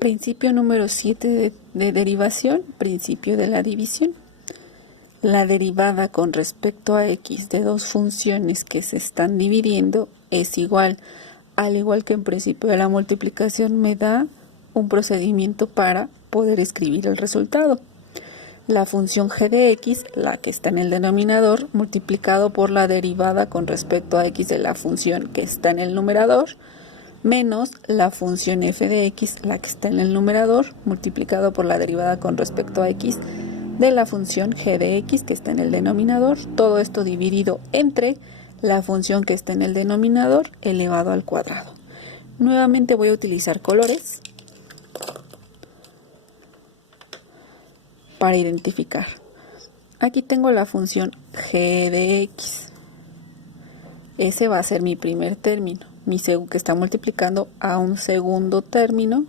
Principio número 7 de derivación, principio de la división. La derivada con respecto a x de dos funciones que se están dividiendo es igual, al igual que en principio de la multiplicación me da un procedimiento para poder escribir el resultado. La función g de x, la que está en el denominador, multiplicado por la derivada con respecto a x de la función que está en el numerador, menos la función f de x, la que está en el numerador, multiplicado por la derivada con respecto a x de la función g de x, que está en el denominador, todo esto dividido entre la función que está en el denominador elevado al cuadrado. Nuevamente voy a utilizar colores para identificar. Aquí tengo la función g de x. Ese va a ser mi primer término, que está multiplicando a un segundo término,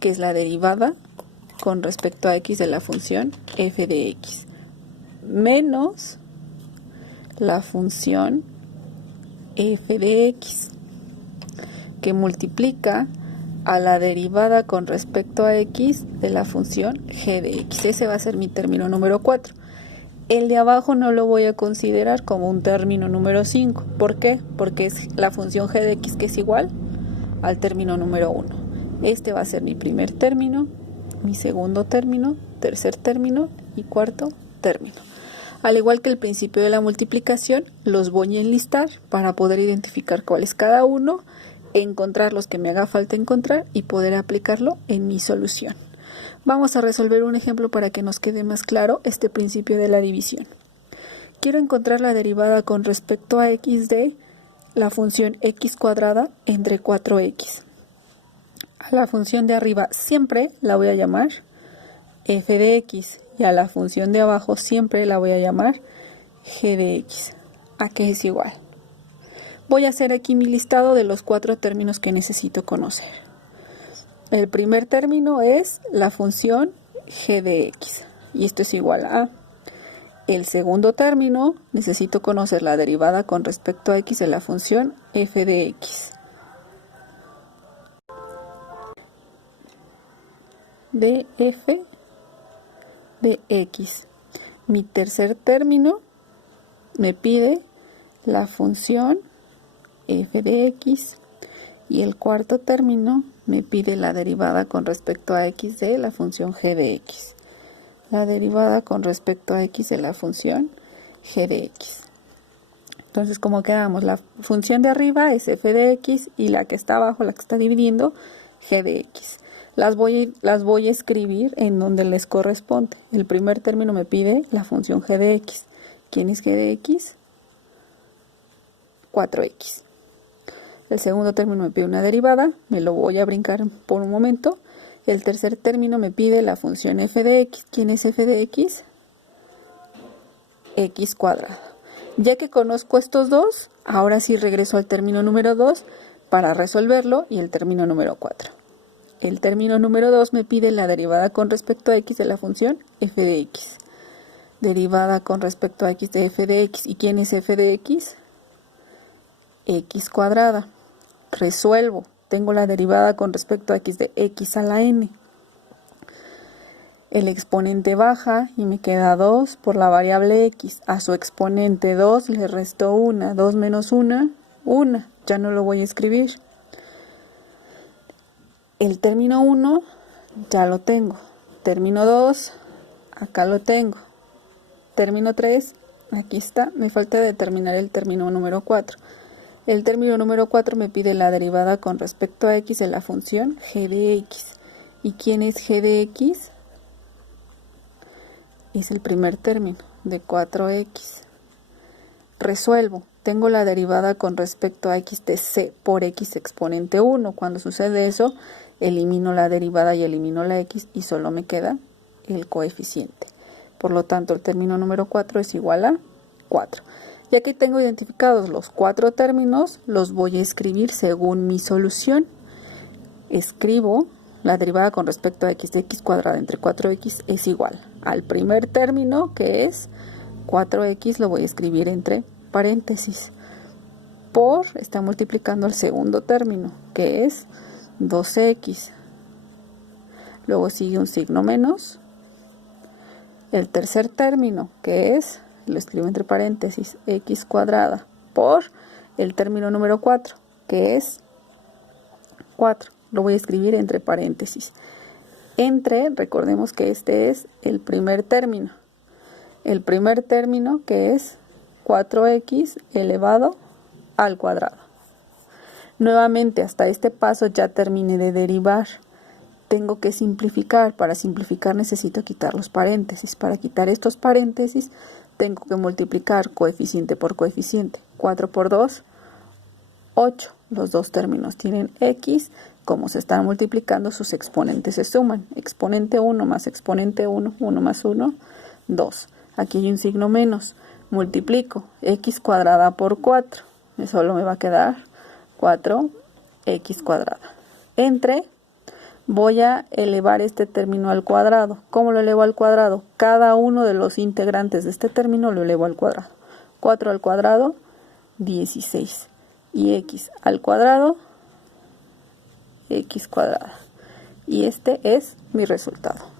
que es la derivada con respecto a x de la función f de x, menos la función f de x, que multiplica a la derivada con respecto a x de la función g de x. Ese va a ser mi término número 4. El de abajo no lo voy a considerar como un término número 5. ¿Por qué? Porque es la función g de x, que es igual al término número 1. Este va a ser mi primer término, mi segundo término, tercer término y cuarto término. Al igual que el principio de la multiplicación, los voy a enlistar para poder identificar cuál es cada uno, encontrar los que me haga falta encontrar y poder aplicarlo en mi solución. Vamos a resolver un ejemplo para que nos quede más claro este principio de la división. Quiero encontrar la derivada con respecto a x de la función x cuadrada entre 4x. A la función de arriba siempre la voy a llamar f de x y a la función de abajo siempre la voy a llamar g de x. ¿A qué es igual? Voy a hacer aquí mi listado de los 4 términos que necesito conocer. El primer término es la función g de x y esto es igual a. El segundo término necesito conocer la derivada con respecto a x de la función f de x. De f de x. Mi tercer término me pide la función f de x y el cuarto término me pide la derivada con respecto a x de la función g de x. La derivada con respecto a x de la función g de x. Entonces, ¿cómo quedamos? La función de arriba es f de x y la que está abajo, la que está dividiendo, g de x. Las voy a escribir en donde les corresponde. El primer término me pide la función g de x. ¿Quién es g de x? 4x. El segundo término me pide una derivada, me lo voy a brincar por un momento. El tercer término me pide la función f de x. ¿Quién es f de x? X cuadrada. Ya que conozco estos dos, ahora sí regreso al término número 2 para resolverlo y el término número 4. El término número 2 me pide la derivada con respecto a x de la función f de x. Derivada con respecto a x de f de x. ¿Y quién es f de x? X cuadrada. Resuelvo. Tengo la derivada con respecto a x de x a la n. El exponente baja y me queda 2 por la variable x. A su exponente 2 le resto 1. 2 menos 1, 1. Ya no lo voy a escribir. El término 1 ya lo tengo. Término 2, acá lo tengo. Término 3, aquí está. Me falta determinar el término número 4. El término número 4 me pide la derivada con respecto a x de la función g de x. ¿Y quién es g de x? Es el primer término de 4x. Resuelvo. Tengo la derivada con respecto a x de c por x exponente 1. Cuando sucede eso, elimino la derivada y elimino la x y solo me queda el coeficiente. Por lo tanto, el término número 4 es igual a 4. Ya que tengo identificados los 4 términos, los voy a escribir según mi solución. Escribo la derivada con respecto a x de x cuadrada entre 4x es igual al primer término, que es 4x, lo voy a escribir entre paréntesis, está multiplicando el segundo término, que es 2x luego sigue un signo menos, el tercer término, que es, lo escribo entre paréntesis, x cuadrada por el término número 4, que es 4, lo voy a escribir entre paréntesis. Entre, recordemos que este es el primer término que es 4x elevado al cuadrado. Nuevamente, hasta este paso ya terminé de derivar. Tengo que simplificar. Para simplificar necesito quitar los paréntesis. Para quitar estos paréntesis tengo que multiplicar coeficiente por coeficiente. 4 por 2, 8. Los dos términos tienen x. Como se están multiplicando, sus exponentes se suman. Exponente 1 más exponente 1, 1 más 1, 2. Aquí hay un signo menos. Multiplico x cuadrada por 4. Eso solo me va a quedar 4x cuadrada. Entre, voy a elevar este término al cuadrado. ¿Cómo lo elevo al cuadrado? Cada uno de los integrantes de este término lo elevo al cuadrado. 4 al cuadrado, 16. Y x al cuadrado, x cuadrada. Y este es mi resultado.